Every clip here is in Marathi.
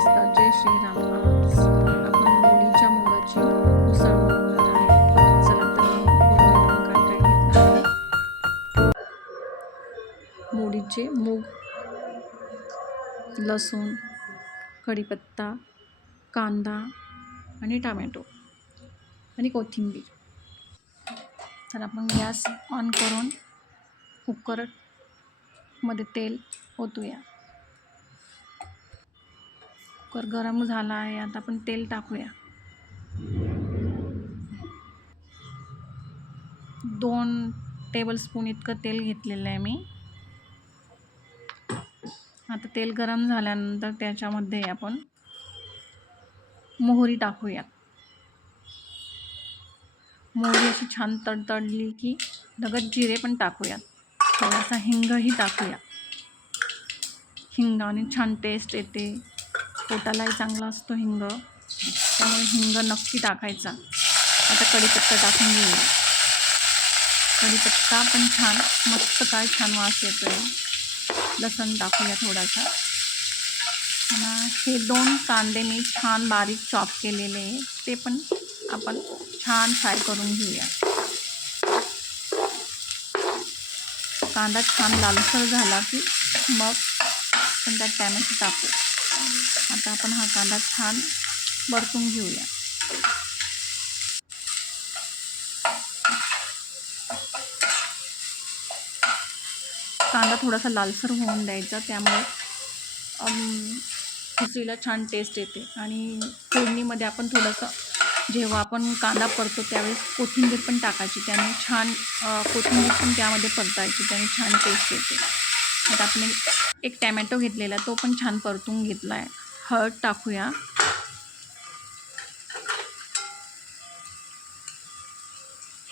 नमस्कार जय श्रीराम. आपण मोडीच्या मुगाची उसळ आहे. चला तर काय काय घेतलं आहे. मोडीचे मूग लसूण कढीपत्ता कांदा आणि टामॅटो आणि कोथिंबीर. तर आपण गॅस ऑन करून कुकरमध्ये तेल ओतूया. कुकर गरम झाला आहे आता आपण तेल टाकूया. दोन टेबलस्पून इतकं तेल घेतलेलं आहे मी. आता तेल गरम झाल्यानंतर त्याच्यामध्ये आपण मोहरी टाकूया. मोहरी अशी छान तडतडली की लगत जिरे पण टाकूयात. थोडासा हिंगही टाकूया. हिंगाने छान टेस्ट येते. पोटालाही चांगला असतो हिंग. त्यामुळे हिंग नक्की टाकायचा. आता कढीपत्ता टाकून घेऊया. कढीपत्ता पण छान मस्त काय छान वास येतो आहे लसण टाकूया थोडासा. आणि हे दोन कांदे मी छान बारीक चॉप केलेले आहे. ते पण आपण छान फ्राय करून घेऊया. कांदा छान लालसर झाला की मग पण त्यात टॅमॅटो टाकू. आता आपण हा कांदा छान परतून घेऊया. कांदा थोडासा लालसर होऊन द्यायचा त्यामुळे खिचडीला छान टेस्ट येते. आणि फोडणीमध्ये आपण थोडंसं जेव्हा आपण कांदा परतो त्यावेळेस कोथिंबीर पण टाकायची त्याने छान कोथिंबीर पण त्यामध्ये परतायची त्याने छान टेस्ट येते. आता आपण एक टॅमॅटो घेतलेला तो पण छान परतून घेतला आहे हळद टाकूया.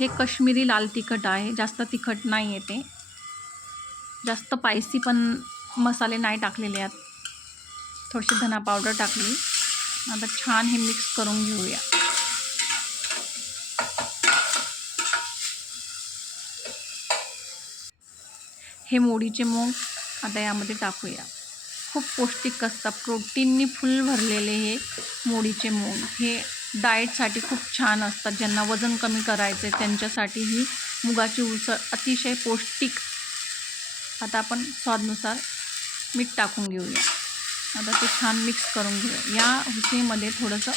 हे कश्मीरी लाल तिखट आहे. जास्त तिखट नाही येते जास्त पायसी पण मसाले नाही टाकलेले आहेत. थोडीशी धना पावडर टाकली. आता छान हे मिक्स करून घेऊया. हे मोडीचे मूग आता यामध्ये टाकूया. खूप पौष्टिक असतात प्रोटीननी फुल भरलेले हे मोडीचे मूग हे डाएटसाठी खूप छान असतात. ज्यांना वजन कमी करायचं आहे त्यांच्यासाठी ही मुगाची उसळ अतिशय पौष्टिक. आता आपण स्वादनुसार मीठ टाकून घेऊया. आता ते छान मिक्स करून घेऊया. या उसळीमध्ये थोडंसं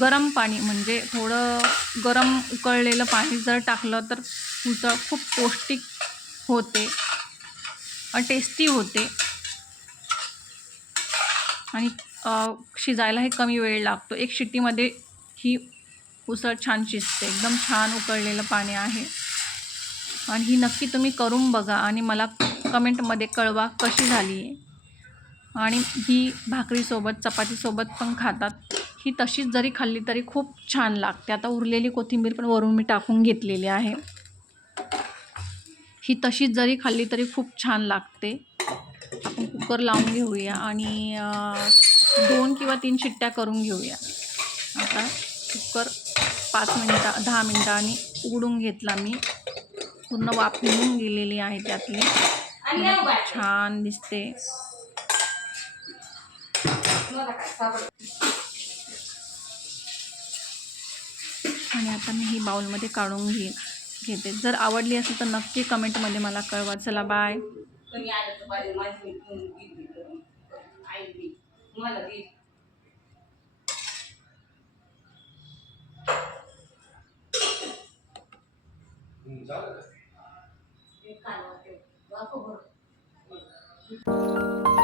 गरम पाणी म्हणजे थोडं गरम उकळलेलं पाणी जर टाकलं तर उसळ खूप पौष्टिक होते. टेस्टी होते. आणि शिजायला हे कमी वेळ लागतो. एक शिट्टीमध्ये ही उसळ छान शिजते. एकदम छान उकळलेलं पाणी आहे. आणि ही नक्की तुम्ही करून बघा आणि मला कमेंटमध्ये कळवा कशी झाली आहे. आणि ही भाकरीसोबत चपातीसोबत पण खातात. ही तशीच जरी खाल्ली तरी खूप छान लागते. आता उरलेली कोथिंबीर पण वरून मी टाकून घेतलेली आहे. ही तशीच जरी खाल्ली तरी खूप छान लागते. आपण कुकर लावून घेऊया आणि दोन किंवा तीन शिट्ट्या करून घेऊया. आता कुकर पाच मिनटा दहा मिनटांनी उघडून घेतला मी. पूर्ण वाफ निघून गेलेली आहे त्यातली. छान दिसते. आणि आता मी ही बाउलमध्ये काढून घेईन. घेते. जर आवडली असेल तर नक्की कमेंटमध्ये मला कळवा. चला बाय झालं.